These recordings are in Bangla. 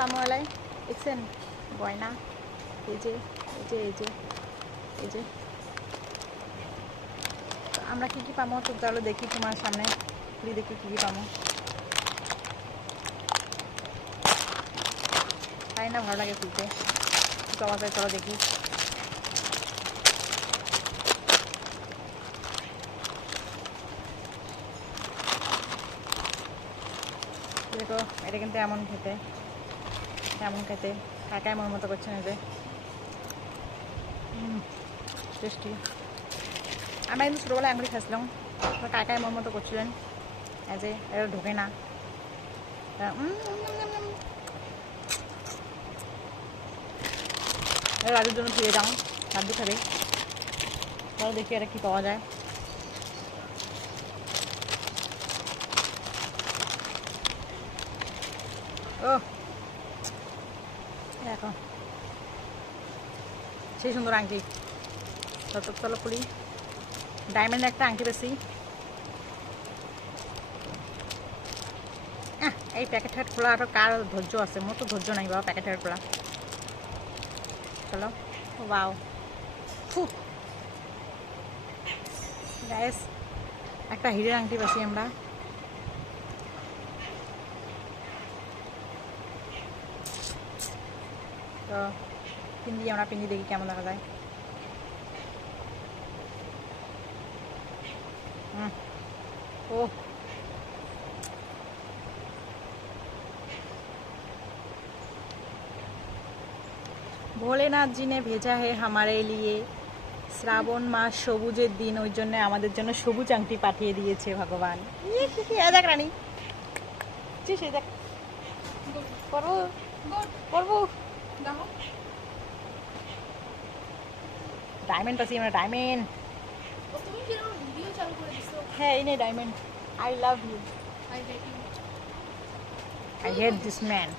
পামোয়ালায় দেখছেন গয়না, এই যে এই যে এই যে এই যে। আমরা কী কী পামো তো চলো দেখি, তোমার সামনে খুলি দেখি কী কী পামো। তাই না ভালো লাগে খুলতে, জমা পাই। চলো দেখি। দেখো এটা কিন্তু এমন খেতে, এমন খেতে কাকাই মন মতো করছে না যে টেস্টি। আমরা কিন্তু ছোটোবেলায় আঙুলি খাচ্ছিলাম, কাকাই মন মতো করছিলেন যে এটা ঢোকে না। লাড্ডুর জন্য ফিরে যাও, লাড্ডু খাবে। তাহলে দেখি এটা কী পাওয়া যায়। ও দেখো সেই সুন্দর আংটি। চলো খুলি। ডায়মন্ড একটা আংটি বেশি। এই প্যাকেট হ্যাট খোলা আরও কার ধৈর্য আছে? মোর তো ধৈর্য নাই বাবা প্যাকেট হ্যাট খোলা। চলো ওয়াও গ্যাস একটা হিরের আংটি বেশি আমরা। তো পিন্দি আমরা পিন্দি দেখি কেমন দেখা যায়। ও ভোলেনাথ জি নে ভেজা হে হামারে লিয়ে। শ্রাবণ মাস সবুজের দিন, ওই জন্য আমাদের জন্য সবুজ আংটি পাঠিয়ে দিয়েছে ভগবান। দেখ রানী দেখ করবো করবো ডায়মন্ড পাচ্ছি আমরা, ডায়মন্ড। হ্যাঁ এই নে diamond. I love you, I hate this man.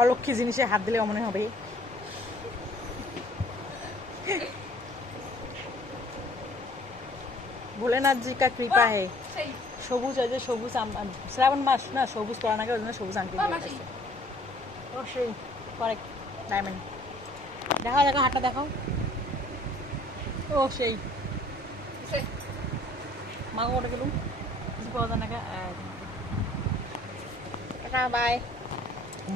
অলক্ষী জিনিসে হাত দিলে মনে হবে। ভোলেনাথ জি কা কৃপা হে। সবুজ আছে, সবুজ শ্রাবণ মাস না, সবুজ পড়া নাকি ওই জন্য সবুজ আংটি দিয়ে গেছে। ও সেই কারেক্ট ডায়মন্ড। দেখাও দেখো হাতটা দেখাও। ও সেই মাগো ওটা গেলুম কিছু পাওয়া যায় না। বাই।